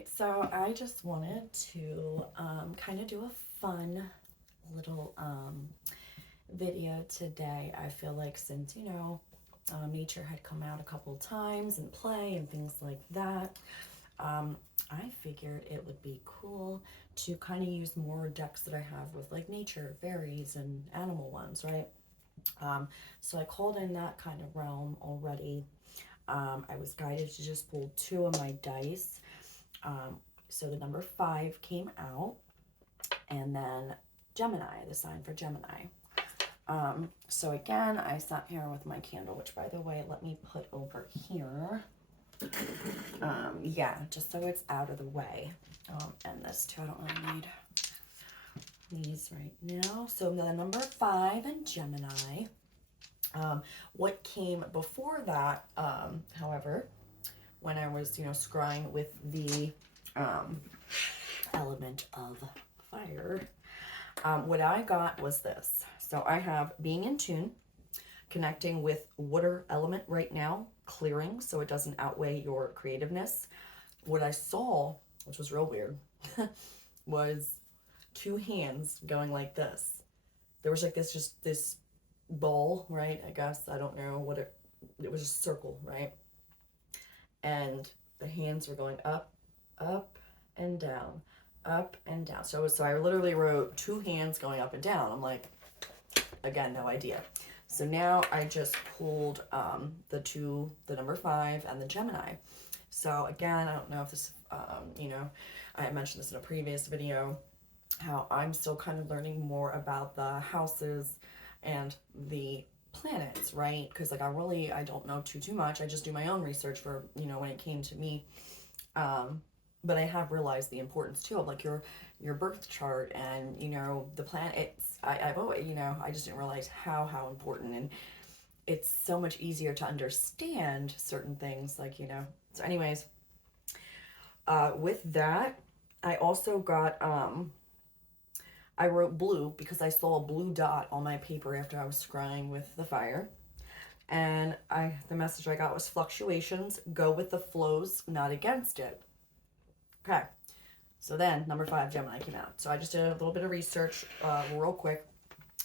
right, so I just wanted to kind of do a fun little video today. I feel like since, nature had come out a couple times and play and things like that, I figured it would be cool to kind of use more decks that I have with like nature, fairies, and animal ones, right? So I called in that kind of realm already. I was guided to just pull two of my dice. So the number 5 came out, and then Gemini, the sign for Gemini. So again, I sat here with my candle, which by the way, let me put over here. Yeah, just so it's out of the way. And this too, I don't really need these right now. So the number 5 in Gemini. What came before that, however, when I was, scrying with the element of fire, what I got was this. So I have being in tune, connecting with water element right now, clearing so it doesn't outweigh your creativeness. What I saw, which was real weird, was 2 hands going like this. There was like this ball, right? I guess, I don't know what it was, a circle, right? And the hands were going up, up, and down, up and down. So I literally wrote 2 hands going up and down. I'm like, again, no idea. So now I just pulled the number 5 and the Gemini. So again, I don't know if this, I mentioned this in a previous video, how I'm still kind of learning more about the houses and the planets, right? Because like I don't know too much. I just do my own research for, when it came to me. But I have realized the importance too of like your birth chart and, the planets. I've always, I just didn't realize how important, and it's so much easier to understand certain things, like, So anyways, with that, I also got, I wrote blue because I saw a blue dot on my paper after I was scrying with the fire. And the message I got was fluctuations, go with the flows, not against it. Okay. So then number 5, Gemini, came out. So I just did a little bit of research real quick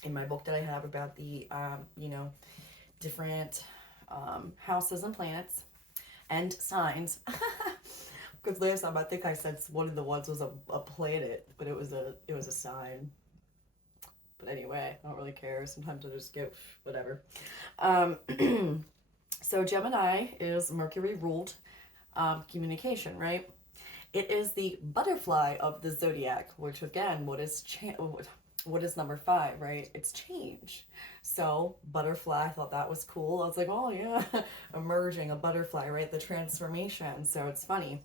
in my book that I have about the, different houses and planets and signs. Because last time I think I said one of the ones was a planet, but it was a sign. But anyway, I don't really care. Sometimes I just go whatever. So Gemini is Mercury ruled communication, right? It is the butterfly of the zodiac, which again, what is number 5, right? It's change. So butterfly, I thought that was cool. I was like, oh yeah, emerging, a butterfly, right? The transformation. So it's funny.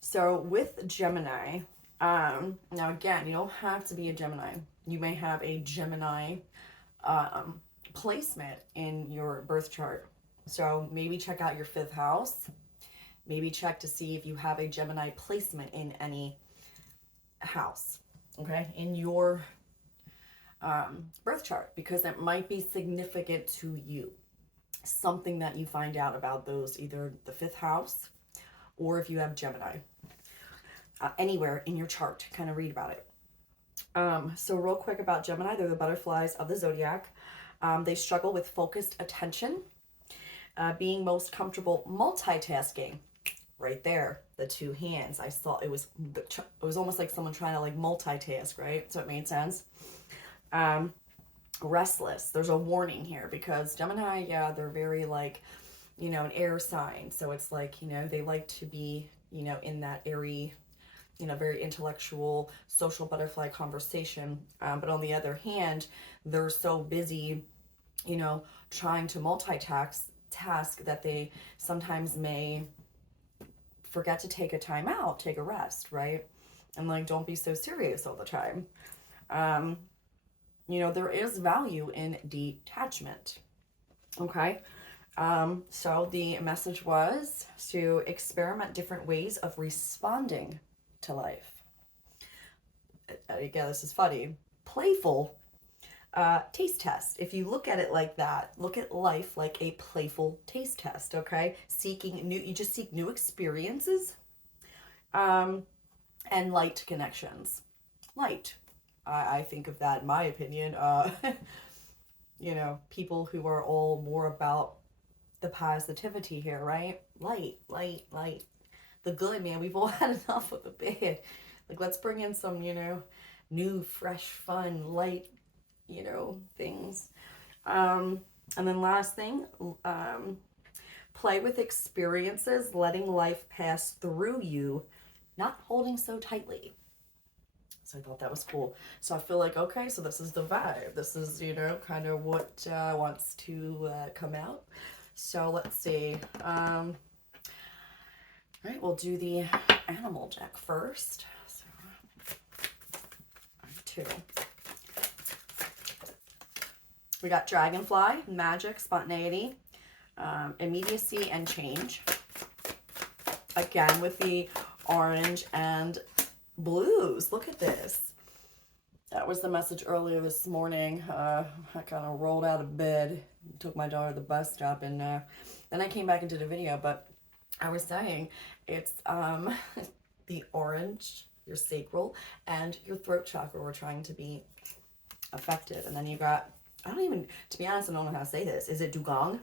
So with Gemini, now again, you don't have to be a Gemini. You may have a Gemini placement in your birth chart. So maybe check out your 5th house. Maybe check to see if you have a Gemini placement in any house, okay, in your birth chart, because it might be significant to you. Something that you find out about those, either the 5th house or if you have Gemini. Anywhere in your chart, kind of read about it. So real quick about Gemini, they're the butterflies of the zodiac. They struggle with focused attention, being most comfortable multitasking. Right there, the 2 hands. I thought it was almost like someone trying to like multitask, right? So it made sense. Restless. There's a warning here because Gemini, yeah, they're very like, an air sign. So it's like, they like to be, in that airy, very intellectual, social butterfly conversation. But on the other hand, they're so busy, trying to multitask that they sometimes may forget to take a time out, take a rest, right? And like, don't be so serious all the time. There is value in detachment. Okay. So the message was to experiment different ways of responding to life. Again, this is funny. Playful. taste test. If you look at it like that, look at life like a playful taste test, okay? Seeking new, you just seek new experiences, and light connections. Light. I think of that, in my opinion, you know, people who are all more about the positivity here, right? Light, light, light. The good, man. We've all had enough of the bad. Like, let's bring in some, you know, new, fresh, fun, light, you know, things. And then last thing, play with experiences, letting life pass through you, not holding so tightly. So I thought that was cool. So I feel like, okay, so this is the vibe. This is, you know, kind of what wants to come out. So let's see. All right, we'll do the animal deck first. So, two. We got Dragonfly, Magic, Spontaneity, Immediacy, and Change. Again, with the orange and blues. Look at this. That was the message earlier this morning. I kind of rolled out of bed, took my daughter to the bus stop, and then I came back and did a video. But I was saying it's the orange, your sacral, and your throat chakra were trying to be affected. And then you got, I don't even, to be honest, I don't know how to say this. Is it Dugong?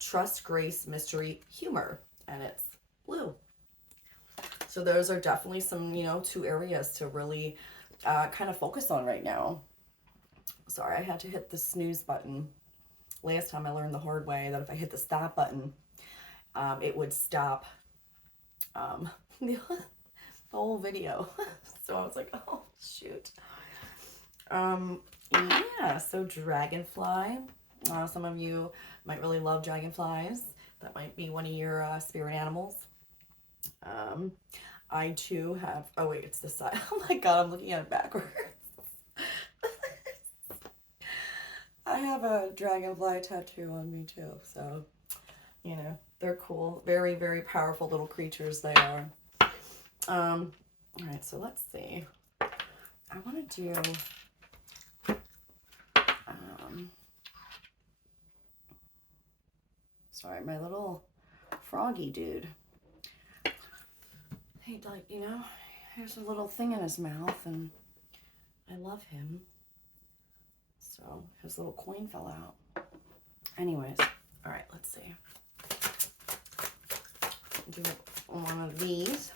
Trust, Grace, Mystery, Humor. And it's blue. So those are definitely some, you know, two areas to really kind of focus on right now. Sorry, I had to hit the snooze button. Last time I learned the hard way that if I hit the stop button, it would stop the whole video. So I was like, oh, shoot. Yeah, so Dragonfly. Some of you might really love dragonflies. That might be one of your spirit animals. I too have, oh wait, it's this side. Oh my God, I'm looking at it backwards. I have a dragonfly tattoo on me too, so, you know, they're cool. Very, very powerful little creatures they are. All right, so let's see. I want to do, sorry, my little froggy dude. He, like, you know, there's a little thing in his mouth, and I love him. So his little coin fell out. Anyways, all right, let's see. Do one of these.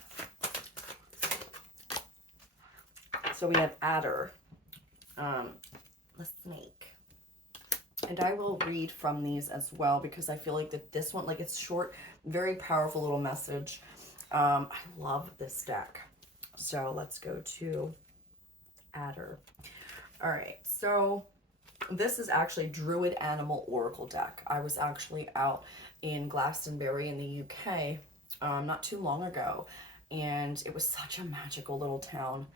So we have Adder, the snake. And I will read from these as well because I feel like that this one, like, it's short, very powerful little message. I love this deck. So let's go to Adder. All right, so this is actually Druid Animal Oracle deck. I was actually out in Glastonbury in the UK not too long ago, and it was such a magical little town.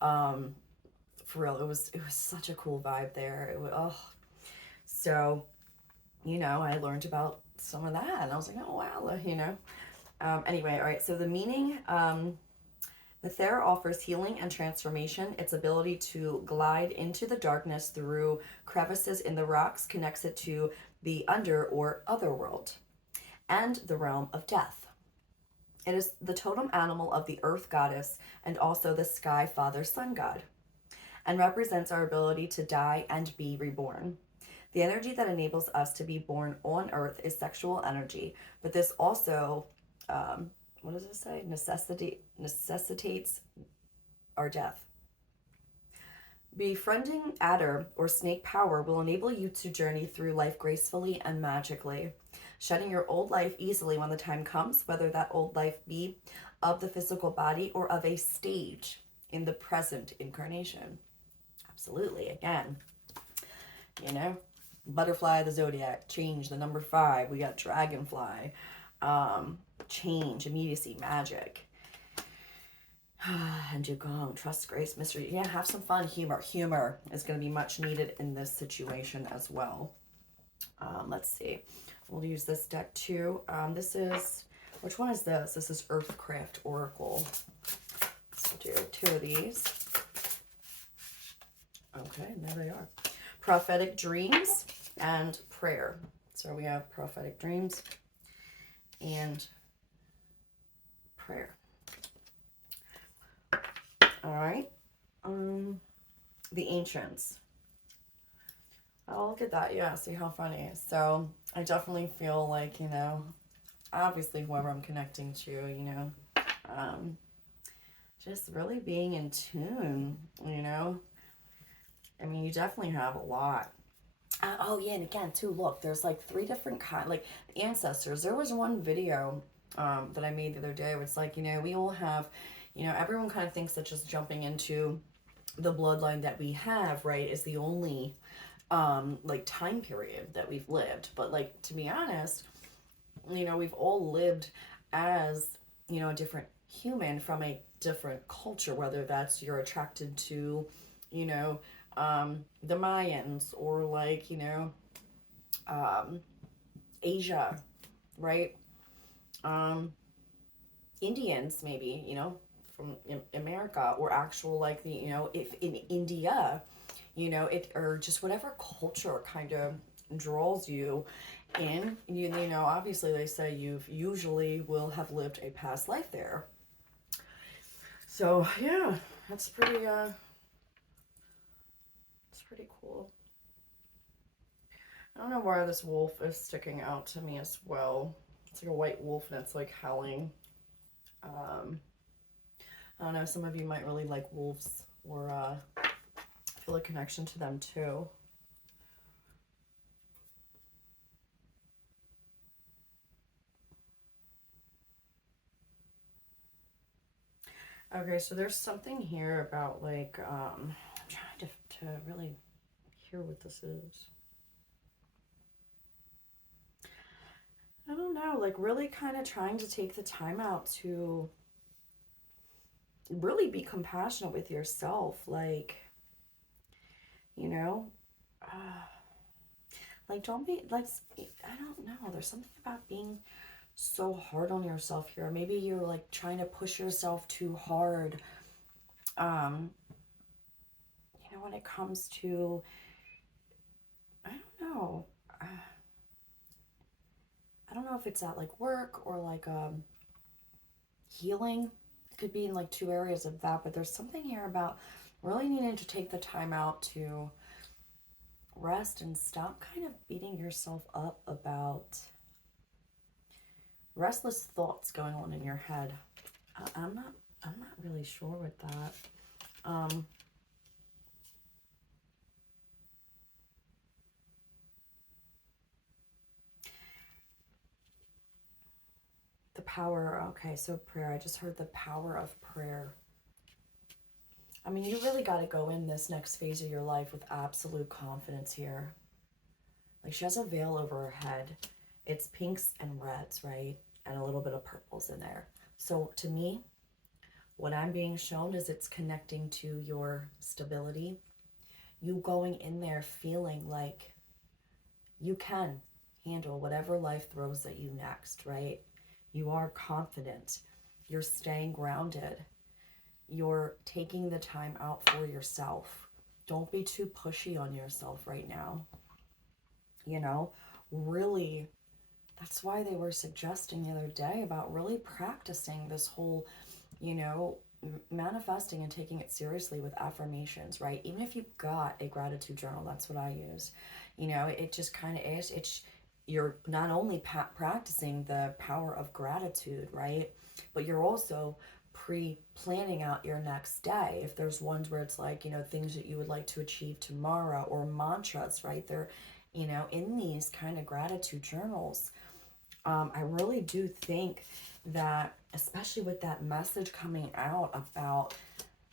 For real, it was such a cool vibe there. It was, oh, so, you know, I learned about some of that, and I was like, oh wow, you know. Anyway, all right, so the meaning, the Thera offers healing and transformation. Its ability to glide into the darkness through crevices in the rocks connects it to the under or other world and the realm of death. It is the totem animal of the earth goddess and also the sky father sun god, and represents our ability to die and be reborn. The energy that enables us to be born on earth is sexual energy, but this also, what does it say? Necessitates our death. Befriending Adder or snake power will enable you to journey through life gracefully and magically, shedding your old life easily when the time comes, whether that old life be of the physical body or of a stage in the present incarnation. Absolutely. Again, you know, butterfly of the zodiac, change, the number 5. We got dragonfly, change, immediacy, magic. And Dugong, trust, grace, mystery. Yeah, have some fun. Humor is going to be much needed in this situation as well. Let's see. We'll use this deck too. This is, which one is this? This is Earthcraft Oracle. So do 2 of these. Okay, and there they are. prophetic dreams and prayer. So we have prophetic dreams and prayer. All right. The ancients. Oh, look at that. Yeah, see how funny. So I definitely feel like, you know, obviously whoever I'm connecting to, you know, just really being in tune, you know. I mean, you definitely have a lot. Oh yeah, and again too, look, there's like 3 different kind, like the ancestors. There was one video that I made the other day where it's like, you know, we all have, you know, everyone kind of thinks that just jumping into the bloodline that we have, right, is the only like time period that we've lived. But like, to be honest, you know, we've all lived as, you know, a different human from a different culture, whether that's you're attracted to, you know, the Mayans, or like, you know, Asia, right? Indians, maybe, you know, from America, or actual, like, the, you know, if in India, you know, it, or just whatever culture kind of draws you in. You know, obviously they say you've usually will have lived a past life there. So yeah, that's pretty it's pretty cool. I don't know why this wolf is sticking out to me as well. It's like a white wolf and it's like howling. I don't know, some of you might really like wolves, or feel a connection to them too. Okay, so there's something here about like, I'm trying to really hear what this is. I don't know, like really kind of trying to take the time out to really be compassionate with yourself. Like, you know, like don't be, like, I don't know, there's something about being so hard on yourself here. Maybe you're like trying to push yourself too hard. You know, when it comes to, I don't know. I don't know if it's at like work or like healing. It could be in like 2 areas of that, but there's something here about really needing to take the time out to rest and stop kind of beating yourself up about restless thoughts going on in your head. I'm not really sure with that. The power, okay, so prayer. I just heard the power of prayer. I mean, you really got to go in this next phase of your life with absolute confidence here. Like, she has a veil over her head. It's pinks and reds, right? And a little bit of purples in there. So to me, what I'm being shown is it's connecting to your stability. You going in there feeling like you can handle whatever life throws at you next, right? You are confident. You're staying grounded. You're taking the time out for yourself. Don't be too pushy on yourself right now. You know, really, that's why they were suggesting the other day about really practicing this whole, you know, manifesting and taking it seriously with affirmations, right? Even if you've got a gratitude journal, that's what I use. You know, it just kind of is, it's, you're not only practicing the power of gratitude, right? But you're also pre-planning out your next day. If there's ones where it's like, you know, things that you would like to achieve tomorrow, or mantras, right? They're, you know, in these kind of gratitude journals. I really do think that, especially with that message coming out about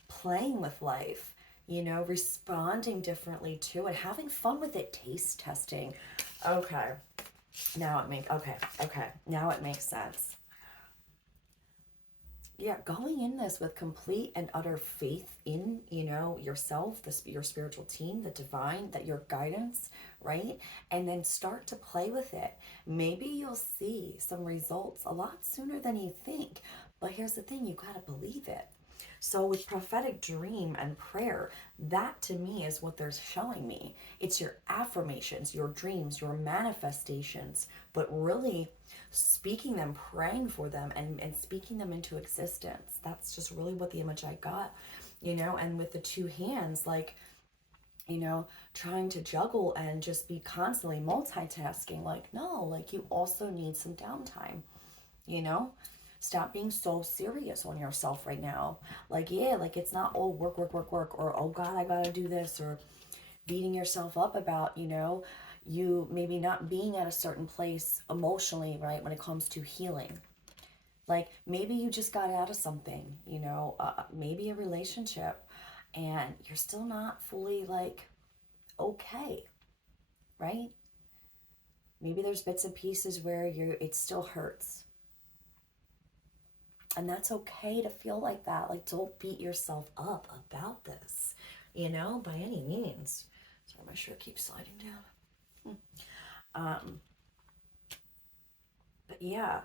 playing with life, you know, responding differently to it, having fun with it, taste testing. Okay, now it makes sense. Yeah, going in this with complete and utter faith in, you know, yourself, your spiritual team, the divine, that your guidance, right? And then start to play with it. Maybe you'll see some results a lot sooner than you think. But here's the thing, you got to believe it. So with prophetic dream and prayer, that to me is what they're showing me. It's your affirmations, your dreams, your manifestations, but really speaking them, praying for them, and speaking them into existence. That's just really what the image I got, and with the two hands, like, trying to juggle and just be constantly multitasking. Like, no, like you also need some downtime, you know? Stop being so serious on yourself right now. Like, yeah, like it's not, oh, work, work, work, work, or oh God, I gotta do this, or beating yourself up about, you maybe not being at a certain place emotionally, right, when it comes to healing. Like maybe you just got out of something, maybe a relationship, and you're still not fully like okay, right? Maybe there's bits and pieces where it still hurts. And that's okay to feel like that. Like, don't beat yourself up about this, by any means. Sorry, my shirt keeps sliding down. Um, but yeah,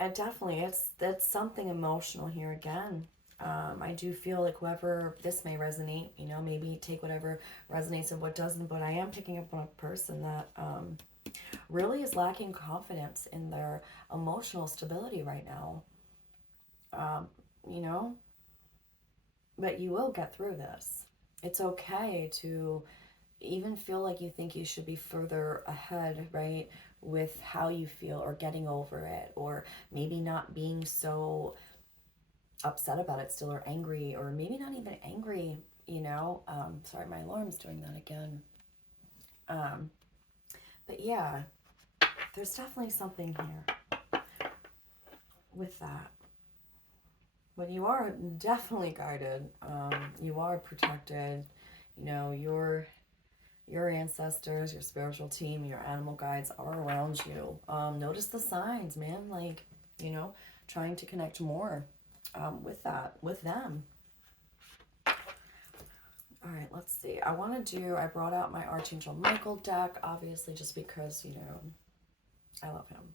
and definitely, that's something emotional here again. I do feel like whoever this may resonate, maybe take whatever resonates and what doesn't. But I am picking up on a person that really is lacking confidence in their emotional stability right now. Um, you know, but you will get through this. It's okay to even feel like you think you should be further ahead, right? With how you feel or getting over it, or maybe not being so upset about it still, or angry, or maybe not even angry, sorry, my alarm's doing that again. Um, but yeah, there's definitely something here with that. But you are definitely guided. You are protected. Your ancestors, your spiritual team, your animal guides are around you. Notice the signs, man. Like, trying to connect more with them. All right, let's see. I brought out my Archangel Michael deck, obviously, just because, I love him.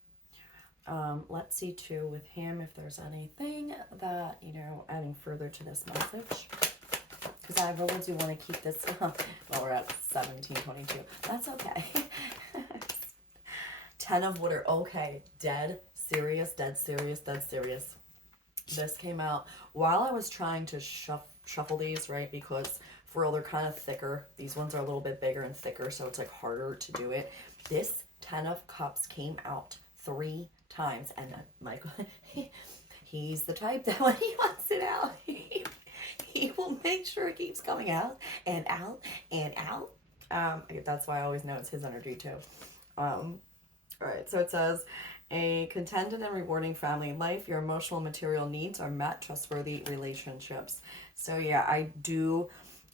Let's see, too, with him, if there's anything that, adding further to this message. Because I really do want to keep this, well, we're at 1722. That's okay. 10 of water, okay. Dead serious, dead serious, dead serious. This came out while I was trying to shuffle these, right? Because for real, they're kind of thicker. These ones are a little bit bigger and thicker, so it's like harder to do it. This 10 of Cups came out 3 times, and Michael, he's the type that when he wants it out, he will make sure it keeps coming out and out and out. That's why I always know it's his energy too. All right, so it says, a contented and rewarding family life. Your emotional and material needs are met. Trustworthy relationships. So yeah, I do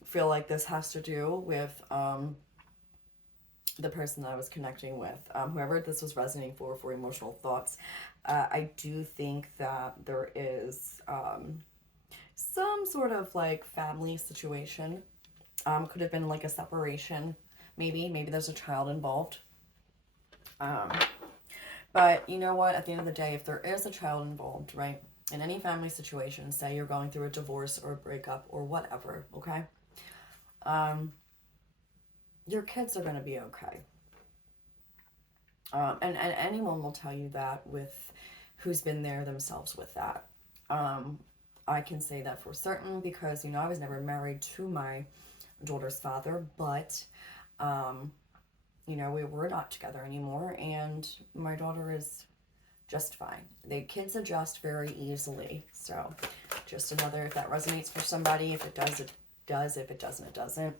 feel like this has to do with the person that I was connecting with. Whoever this was resonating for emotional thoughts. I do think that there is some sort of like family situation. Could have been like a separation. Maybe there's a child involved. But you know what? At the end of the day, if there is a child involved, right, in any family situation, say you're going through a divorce or a breakup or whatever, okay, your kids are going to be okay. And anyone will tell you that with who's been there themselves with that. I can say that for certain because, I was never married to my daughter's father, but we were not together anymore, and my daughter is just fine. The kids adjust very easily. So just another, if that resonates for somebody, if it does, it does. If it doesn't, it doesn't.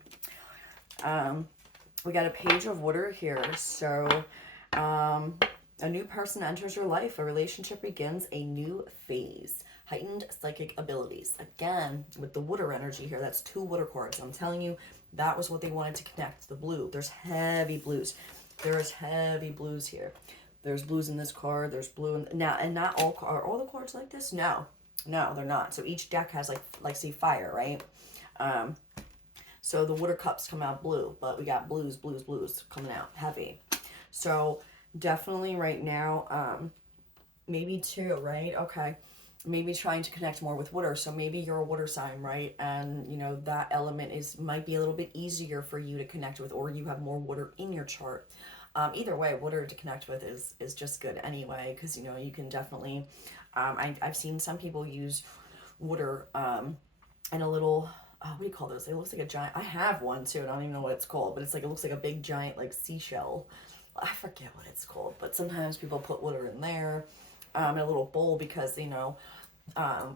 We got a Page of Water here. So a new person enters your life. A relationship begins a new phase. Heightened psychic abilities. Again, with the water energy here, that's 2 water cards. I'm telling you, that was what they wanted to connect. The blue. There's heavy blues. There's heavy blues here. There's blues in this card. There's blue in now, and not all are all the cards like this. No, they're not. So each deck has like say fire, right? So the water cups come out blue, but we got blues coming out heavy. So definitely right now, maybe 2, right? Okay. maybe trying to connect more with water. So maybe you're a water sign, right? And you know that element might be a little bit easier for you to connect with, or you have more water in your chart. Either way, water to connect with is just good anyway, because you know you can definitely. I've seen some people use water and a little. What do you call those? It looks like a giant. I have one too. And I don't even know what it's called, but it's like it looks like a big giant like seashell. I forget what it's called, but sometimes people put water in there, in a little bowl because you know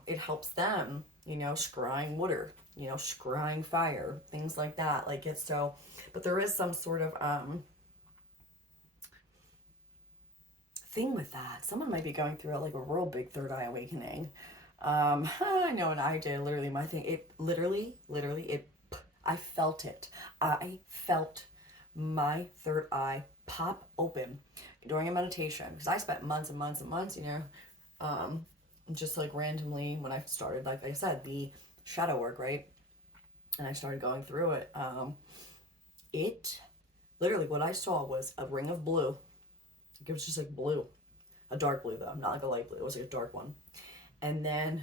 it helps them, you know, scrying water, you know, scrying fire, things like that. Like it's so, but there is some sort of thing with that. Someone might be going through like a real big third eye awakening. I know, and I did literally my thing. It literally, it. I felt it. I felt my third eye pop open during a meditation because I spent months and months and months, you know, just like randomly when I started, like I said, the shadow work, right? And I started going through it. It literally what I saw was a ring of blue. It was just like blue, a dark blue though, not like a light blue. It was like a dark one. And then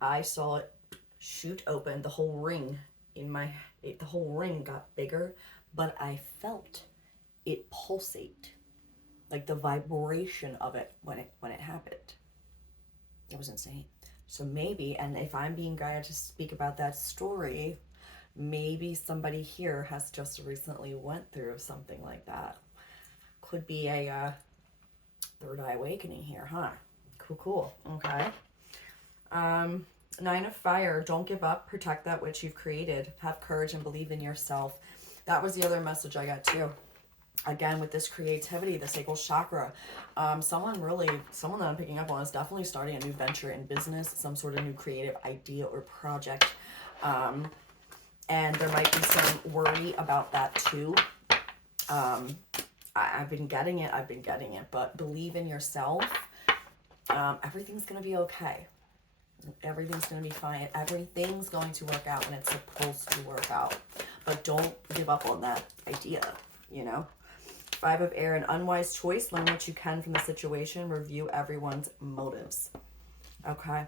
I saw it shoot open. The whole ring the whole ring got bigger, but I felt it pulsate, like the vibration of it when it happened. It was insane. So maybe, and if I'm being guided to speak about that story, maybe somebody here has just recently went through something like that. Could be a third eye awakening here, huh? Cool. Okay. Nine of Fire. Don't give up. Protect that which you've created. Have courage and believe in yourself. That was the other message I got too. Again, with this creativity, the sacral chakra, someone that I'm picking up on is definitely starting a new venture in business, some sort of new creative idea or project. And there might be some worry about that too. I've been getting it, but believe in yourself. Everything's going to be okay. Everything's going to be fine. Everything's going to work out when it's supposed to work out. But don't give up on that idea, you know? Five of Air, an unwise choice. Learn what you can from the situation. Review everyone's motives. Okay.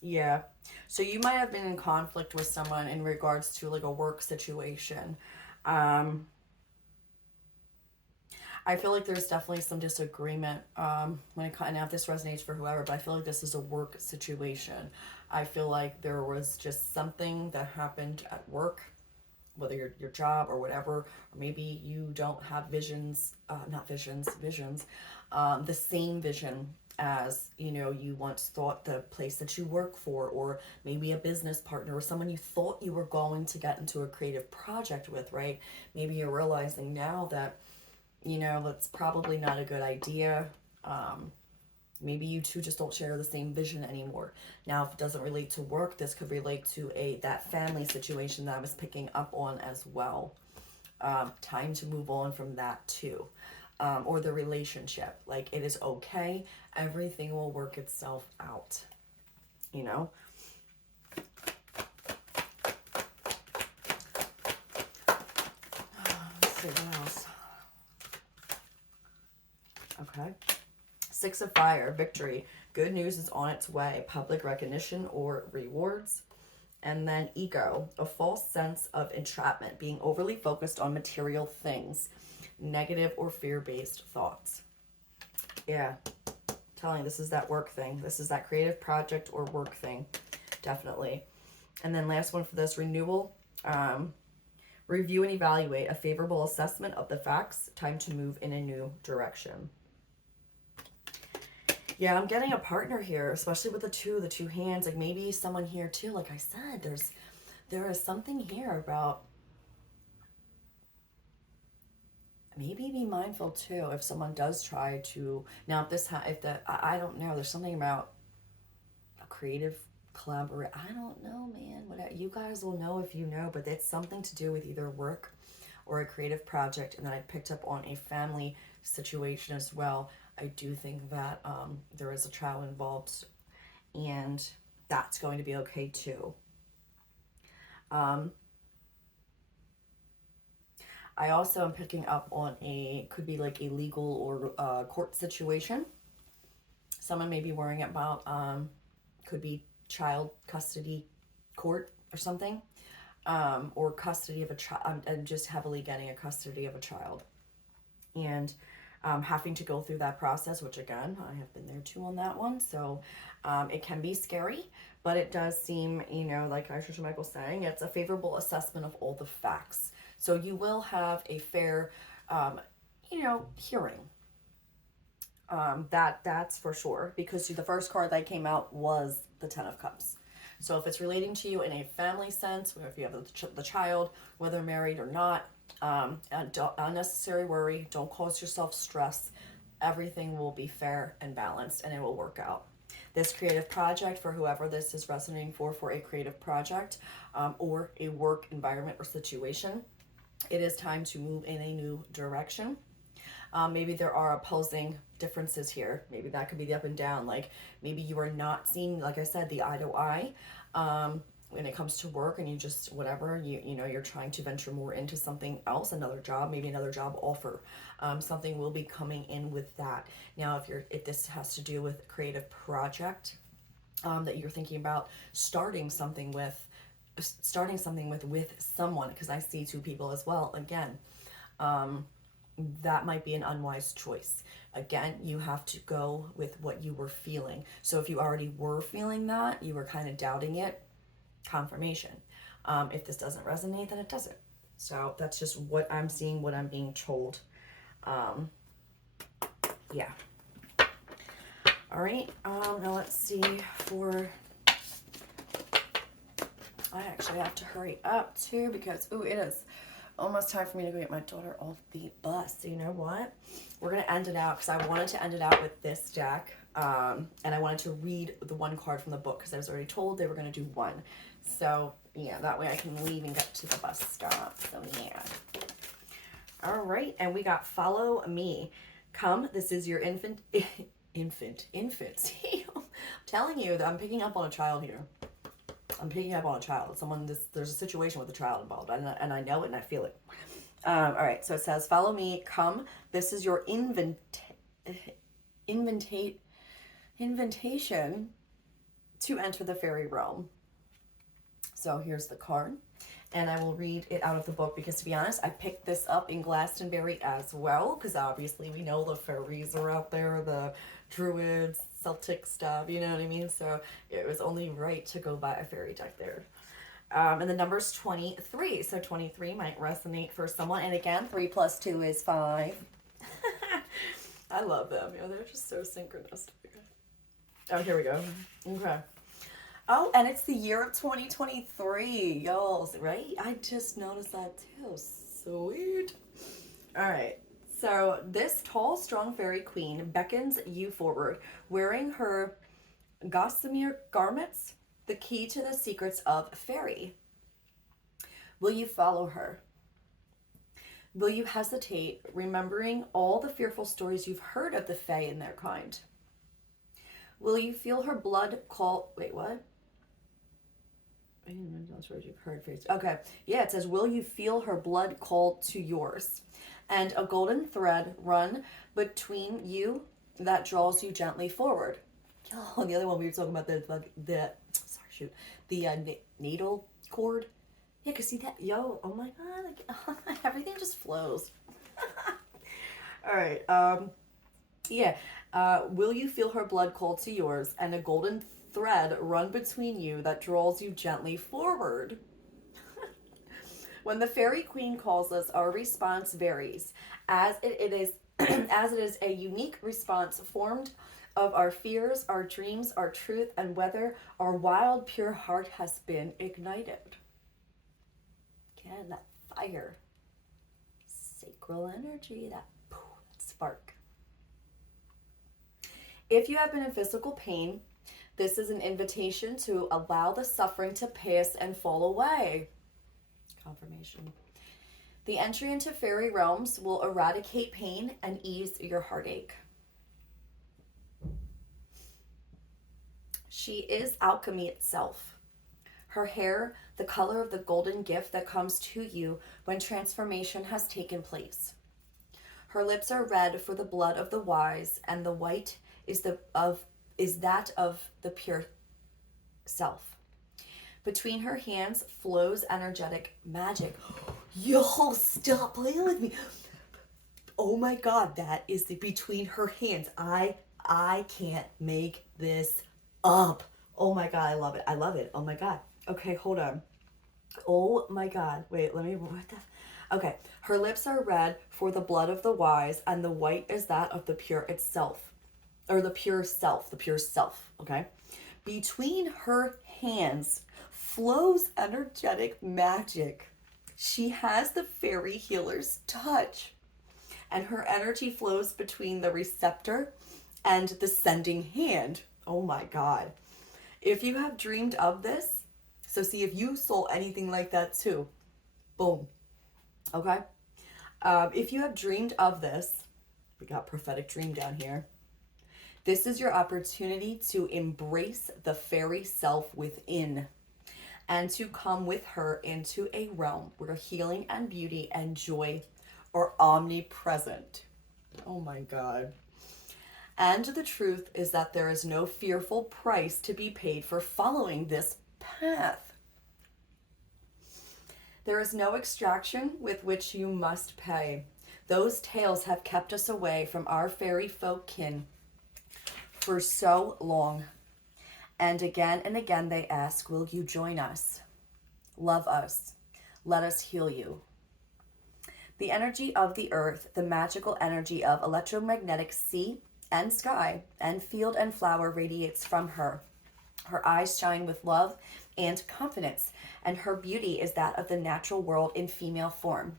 Yeah. So you might have been in conflict with someone in regards to like a work situation. I feel like there's definitely some disagreement when it kind of, if this resonates for whoever, but I feel like this is a work situation. I feel like there was just something that happened at work, whether your job or whatever, or maybe you don't have visions, the same vision as, you know, you once thought the place that you work for, or maybe a business partner or someone you thought you were going to get into a creative project with, right? Maybe you're realizing now that, you know, that's probably not a good idea. Maybe you two just don't share the same vision anymore. Now, if it doesn't relate to work, this could relate to that family situation that I was picking up on as well. Time to move on from that too. Or the relationship. Like, it is okay. Everything will work itself out. You know? Let's see what else. Okay. Six of Fire, victory. Good news is on its way. Public recognition or rewards. And then ego, a false sense of entrapment, being overly focused on material things, negative or fear-based thoughts. Yeah, telling you, this is that work thing. This is that creative project or work thing, definitely. And then last one for this, renewal. Review and evaluate, a favorable assessment of the facts. Time to move in a new direction. Yeah, I'm getting a partner here, especially with the two hands. Like maybe someone here too. Like I said, there is something here about maybe be mindful too if someone does try to. Now, I don't know. There's something about a creative collaborate. I don't know, man. Whatever, you guys will know if you know, but it's something to do with either work or a creative project. And then I picked up on a family situation as well. I do think that there is a child involved, and that's going to be okay too. I also am picking up on could be like a legal or court situation. Someone may be worrying about, could be child custody court or something, or custody of a child, and just heavily getting a custody of a child. And having to go through that process, which again, I have been there too on that one. So it can be scary, but it does seem, you know, like Archangel Michael's saying, it's a favorable assessment of all the facts. So you will have a fair, you know, hearing. That's for sure, because the first card that came out was the Ten of Cups. So if it's relating to you in a family sense, or if you have the child, whether married or not, unnecessary worry, don't cause yourself stress. Everything will be fair and balanced, and it will work out. This creative project, for whoever this is resonating for a creative project, or a work environment or situation, it is time to move in a new direction. Maybe there are opposing differences here. Maybe that could be the up and down. Like maybe you are not seeing, like I said, the eye to eye when it comes to work, and you just, whatever, you know, you're trying to venture more into something else, another job, maybe another job offer. Something will be coming in with that. Now, if this has to do with a creative project that you're thinking about starting something with someone, because I see two people as well, again, that might be an unwise choice. Again, you have to go with what you were feeling. So if you already were feeling that, you were kind of doubting it, confirmation. If this doesn't resonate, then it doesn't. So that's just what I'm seeing, what I'm being told. Yeah. All right. Now let's see for... I actually have to hurry up too, because, it is almost time for me to go get my daughter off the bus. So you know what? We're going to end it out, because I wanted to end it out with this deck. And I wanted to read the one card from the book, because I was already told they were going to do one. So yeah, that way I can leave and get to the bus stop. So yeah. All right. And we got Follow Me. Come, this is your infant. See, I'm telling you that I'm picking up on a child here. I'm picking up on a child. There's a situation with a child involved, and I know it and I feel it. All right, so it says, follow me, come. This is your invitation to enter the fairy realm. So here's the card, and I will read it out of the book, because to be honest, I picked this up in Glastonbury as well, because obviously we know the fairies are out there, the druids, Celtic stuff, you know what I mean? So it was only right to go buy a fairy deck there. And the number's 23, so 23 might resonate for someone. And again, 3 + 2 is 5. I love them. You know, they're just so synchronistic. Oh, here we go. Okay. Oh, and it's the year of 2023, y'all, right? I just noticed that too. Sweet. All right. So this tall, strong fairy queen beckons you forward, wearing her gossamer garments, the key to the secrets of fairy. Will you follow her? Will you hesitate, remembering all the fearful stories you've heard of the fae and their kind? Will you feel her blood call... Wait, what? You've heard. Okay, yeah, it says, will you feel her blood call to yours? And a golden thread run between you that draws you gently forward. Oh, the other one we were talking about, the natal cord. Yeah, cause see that, oh my god, like, everything just flows. All right, yeah. Will you feel her blood call to yours, and a golden thread run between you that draws you gently forward? When the Faery Queen calls us, our response varies, as it is as it is a unique response formed of our fears, our dreams, our truth, and whether our wild, pure heart has been ignited. Again, that fire, sacral energy, that spark. If you have been in physical pain, this is an invitation to allow the suffering to pass and fall away. Confirmation. The entry into fairy realms will eradicate pain and ease your heartache. She is alchemy itself. Her hair, the color of the golden gift that comes to you when transformation has taken place. Her lips are red for the blood of the wise, and the white is is that of the pure self. Between her hands flows energetic magic. Yo, stop playing with me. Oh my God, that is the between her hands. I can't make this up. Oh my God, I love it. I love it. Oh my God. Okay, hold on. Oh my God. Wait, let me, what the? Okay. Her lips are red for the blood of the wise, and the white is that of the pure itself. Or the pure self. Okay. Between her hands flows energetic magic. She has the fairy healer's touch, and her energy flows between the receptor and the sending hand. Oh my God. If you have dreamed of this, so see if you saw anything like that too. Boom. Okay. If you have dreamed of this, we got prophetic dream down here. This is your opportunity to embrace the fairy self within and to come with her into a realm where healing and beauty and joy are omnipresent. Oh my God. And the truth is that there is no fearful price to be paid for following this path. There is no extraction with which you must pay. Those tales have kept us away from our fairy folk kin for so long. And again they ask, will you join us? Love us. Let us heal you. The energy of the earth, the magical energy of electromagnetic sea and sky and field and flower radiates from her. Her eyes shine with love and confidence, and her beauty is that of the natural world in female form.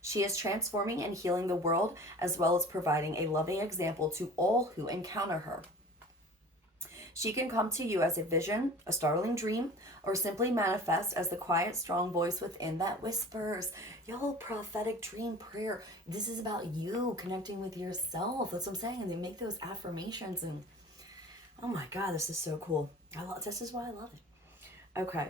She is transforming and healing the world, as well as providing a loving example to all who encounter her. She can come to you as a vision, a startling dream, or simply manifest as the quiet, strong voice within that whispers. Yo, prophetic dream prayer. This is about you connecting with yourself. That's what I'm saying. And they make those affirmations, and oh my God, this is so cool. This is why I love it. Okay.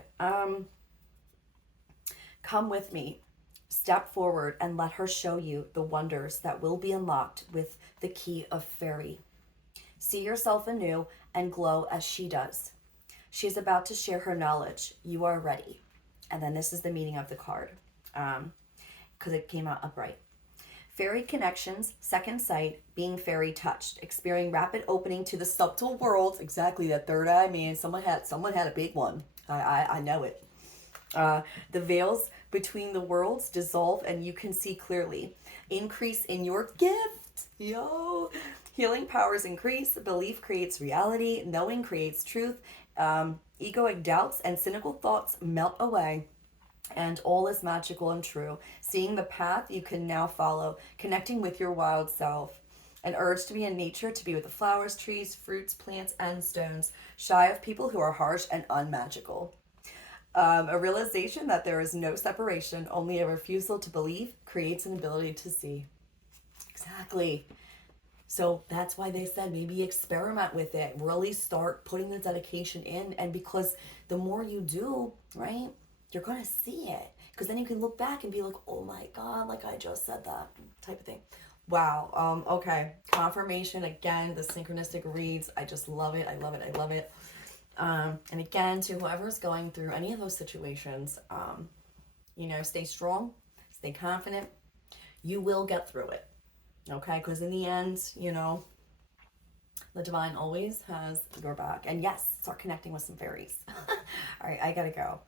Come with me. Step forward and let her show you the wonders that will be unlocked with the key of fairy. See yourself anew and glow as she does. She is about to share her knowledge. You are ready. And then this is the meaning of the card, because it came out upright. Fairy connections, second sight, being fairy touched, experiencing rapid opening to the subtle worlds. Exactly, that third eye, man. Someone had a big one. I know it. The veils between the worlds dissolve and you can see clearly. Increase in your gift. Yo. Healing powers increase. Belief creates reality. Knowing creates truth. Egoic doubts and cynical thoughts melt away. And all is magical and true. Seeing the path you can now follow. Connecting with your wild self. An urge to be in nature, to be with the flowers, trees, fruits, plants, and stones. Shy of people who are harsh and unmagical. A realization that there is no separation, only a refusal to believe creates an ability to see. Exactly. So that's why they said maybe experiment with it. Really start putting the dedication in. And because the more you do, right, you're going to see it. Because then you can look back and be like, oh my God, like I just said that type of thing. Wow. Okay. Confirmation again, the synchronistic reads. I just love it. I love it. I love it. And again, to whoever's going through any of those situations, stay strong, stay confident. You will get through it. Okay? Because in the end, the divine always has your back. And yes, start connecting with some fairies. All right, I gotta go.